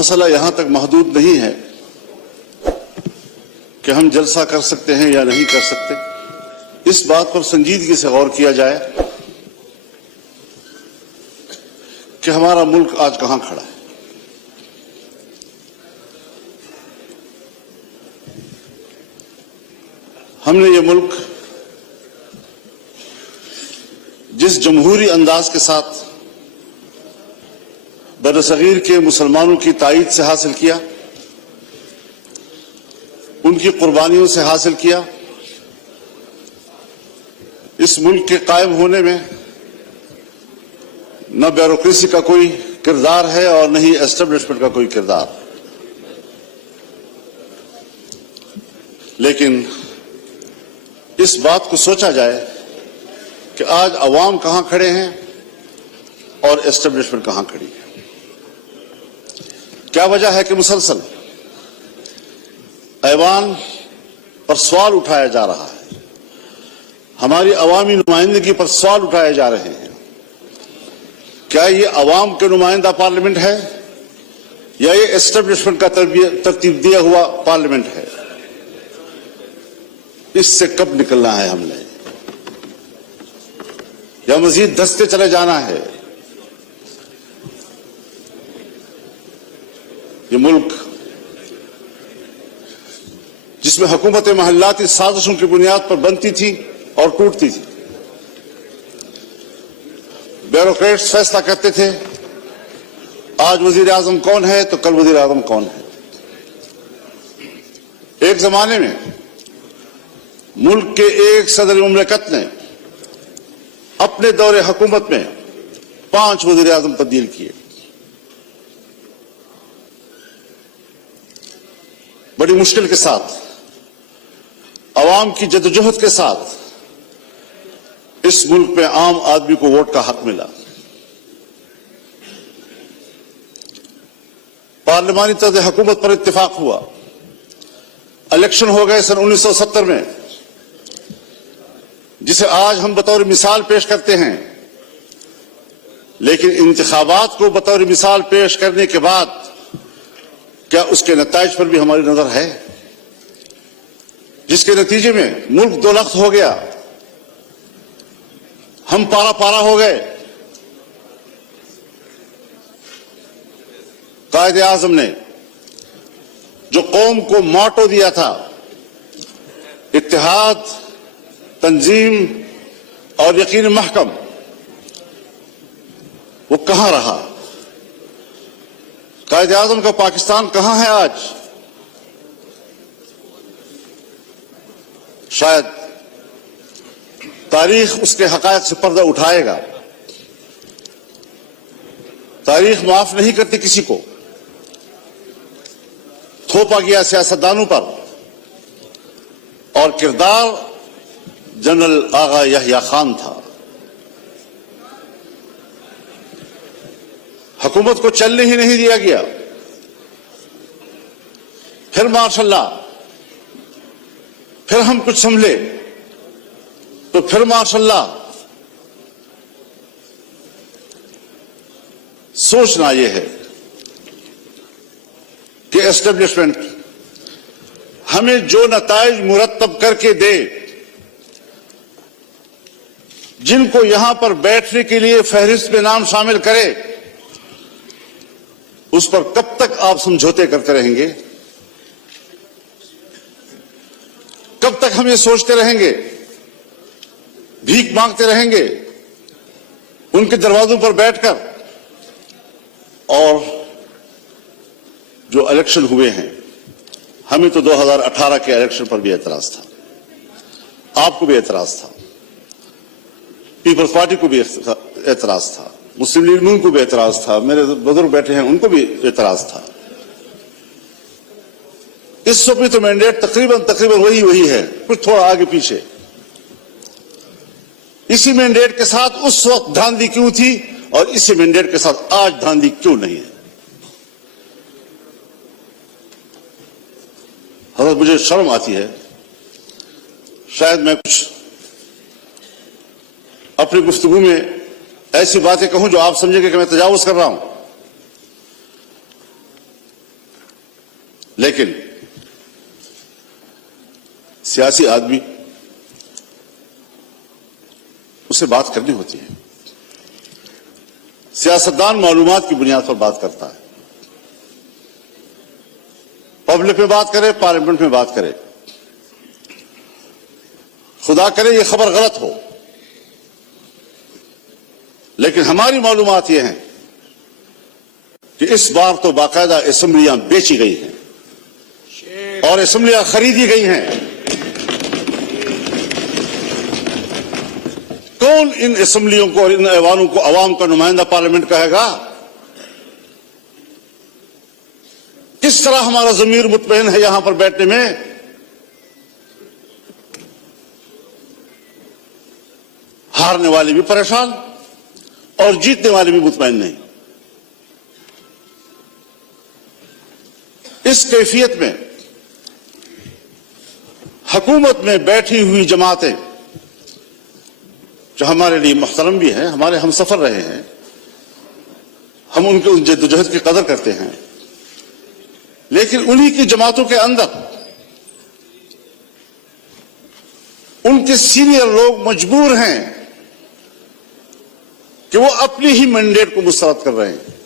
مسئلہ یہاں تک محدود نہیں ہے کہ ہم جلسہ کر سکتے ہیں یا نہیں کر سکتے. اس بات پر سنجیدگی سے غور کیا جائے کہ ہمارا ملک آج کہاں کھڑا ہے. ہم نے یہ ملک جس جمہوری انداز کے ساتھ برصغیر کے مسلمانوں کی تائید سے حاصل کیا، ان کی قربانیوں سے حاصل کیا، اس ملک کے قائم ہونے میں نہ بیوروکریسی کا کوئی کردار ہے اور نہ ہی اسٹیبلشمنٹ کا کوئی کردار. لیکن اس بات کو سوچا جائے کہ آج عوام کہاں کھڑے ہیں اور اسٹیبلشمنٹ کہاں کھڑی ہے. کیا وجہ ہے کہ مسلسل ایوان پر سوال اٹھایا جا رہا ہے، ہماری عوامی نمائندگی پر سوال اٹھائے جا رہے ہیں. کیا یہ عوام کے نمائندہ پارلیمنٹ ہے یا یہ اسٹیبلشمنٹ کا ترتیب دیا ہوا پارلیمنٹ ہے؟ اس سے کب نکلنا ہے ہم نے، یا مزید دھستے چلے جانا ہے؟ یہ ملک جس میں حکومت محلاتی سازشوں کی بنیاد پر بنتی تھی اور ٹوٹتی تھی، بیوروکریٹس فیصلہ کرتے تھے آج وزیر اعظم کون ہے تو کل وزیر اعظم کون ہے. ایک زمانے میں ملک کے ایک صدر مملکت نے اپنے دور حکومت میں 5 وزیر اعظم تبدیل کیے. بڑی مشکل کے ساتھ، عوام کی جدوجہد کے ساتھ اس ملک میں عام آدمی کو ووٹ کا حق ملا. پارلیمانی طرز حکومت پر اتفاق ہوا، الیکشن ہو گئے سن 1970 میں، جسے آج ہم بطور مثال پیش کرتے ہیں. لیکن انتخابات کو بطور مثال پیش کرنے کے بعد کیا اس کے نتائج پر بھی ہماری نظر ہے، جس کے نتیجے میں ملک دو لخت ہو گیا، ہم پارا پارا ہو گئے. قائد اعظم نے جو قوم کو موٹو دیا تھا، اتحاد، تنظیم اور یقین محکم، وہ کہاں رہا؟ قائد اعظم کا پاکستان کہاں ہے آج؟ شاید تاریخ اس کے حقائق سے پردہ اٹھائے گا. تاریخ معاف نہیں کرتی کسی کو. تھوپا گیا سیاستدانوں پر، اور کردار جنرل آغا یحییٰ خان تھا. حکومت کو چلنے ہی نہیں دیا گیا. پھر ماشاء اللہ، پھر ہم کچھ سنبھلے تو پھر ماشاء اللہ. سوچنا یہ ہے کہ اسٹیبلشمنٹ ہمیں جو نتائج مرتب کر کے دے، جن کو یہاں پر بیٹھنے کے لیے فہرست میں نام شامل کرے، اس پر کب تک آپ سمجھوتے کرتے رہیں گے؟ کب تک ہم یہ سوچتے رہیں گے، بھیک مانگتے رہیں گے ان کے دروازوں پر بیٹھ کر؟ اور جو الیکشن ہوئے ہیں، ہمیں تو 2018 کے الیکشن پر بھی اعتراض تھا، آپ کو بھی اعتراض تھا، پیپلز پارٹی کو بھی اعتراض تھا، مسلم لیگ نون کو بھی اعتراض تھا، میرے بزرگ بیٹھے ہیں ان کو بھی اعتراض تھا. اس وقت بھی تو مینڈیٹ تقریباً وہی ہے، کچھ تھوڑا آگے پیچھے. اسی مینڈیٹ کے ساتھ اس وقت دھاندلی کیوں تھی اور اسی مینڈیٹ کے ساتھ آج دھاندلی کیوں نہیں ہے؟ حضرت، مجھے شرم آتی ہے، شاید میں کچھ اپنی گفتگو میں ایسی باتیں کہوں جو آپ سمجھیں گے کہ میں تجاوز کر رہا ہوں. لیکن سیاسی آدمی اسے بات کرنی ہوتی ہے. سیاستدان معلومات کی بنیاد پر بات کرتا ہے. پبلک میں بات کرے, پارلیمنٹ میں بات کرے. خدا کرے یہ خبر غلط ہو, لیکن ہماری معلومات یہ ہیں کہ اس بار تو باقاعدہ اسمبلیاں بیچی گئی ہیں اور اسمبلیاں خریدی گئی ہیں. کون ان اسمبلیوں کو اور ان ایوانوں کو عوام کا نمائندہ پارلیمنٹ کہے گا؟ کس طرح ہمارا ضمیر مطمئن ہے یہاں پر بیٹھنے میں؟ ہارنے والے بھی پریشان اور جیتنے والے بھی مطمئن نہیں. اس کیفیت میں حکومت میں بیٹھی ہوئی جماعتیں جو ہمارے لیے محترم بھی ہیں, ہمارے ہم سفر رہے ہیں, ہم ان کے جدوجہد کی قدر کرتے ہیں, لیکن انہی کی جماعتوں کے اندر ان کے سینئر لوگ مجبور ہیں کہ وہ اپنی ہی مینڈیٹ کو مسترد کر رہے ہیں.